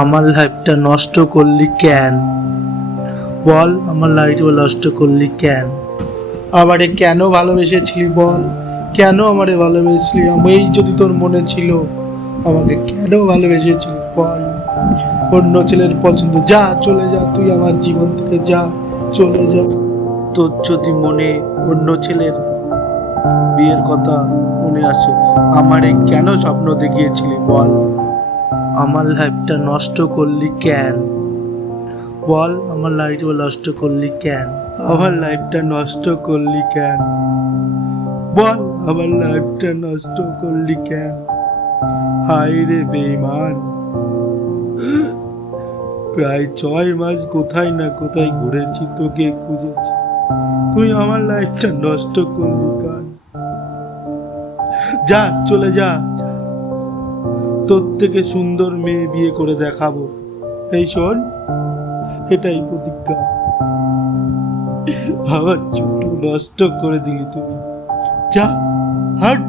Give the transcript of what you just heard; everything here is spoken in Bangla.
আমার লাইফটা নষ্ট করলি কেন? বল, আমার লাইফটা নষ্ট করলি কেন? আমারে কেন ভালোবেসেছিলি বল? কেন আমারে ভালোবেসেছিলি? আমি যদি তোর মনে ছিল, আমাকে কেন ভালোবেসেছিলি বল? অন্য ছেলের পছন্দ, যা চলে যা, তুই আমার জীবন থেকে যা, চলে যা। তোর যদি মনে অন্য ছেলের বিয়ের কথা মনে আসে, আমারে কেন স্বপ্ন দেখিয়েছিলি বল? আমার লাইফটা নষ্ট করলি কেন? বল, আমার লাইফটা নষ্ট করলি কেন? আমার লাইফটা নষ্ট করলি কেন? বল, আমার লাইফটা নষ্ট করলি কেন? হায় রে বেঈমান, প্রায় 6 মাস কোথায় না কোথায় ঘুরেছি, তোকে খুঁজেছি, তুই আমার লাইফটা নষ্ট করলি কেন? যা চলে যা, যা। তোর থেকে সুন্দর মেয়ে বিয়ে করে দেখাবো। এই শোন, এটাই প্রতিজ্ঞা। আমার চুটু নষ্ট করে দিলি তুই। যা, হাট।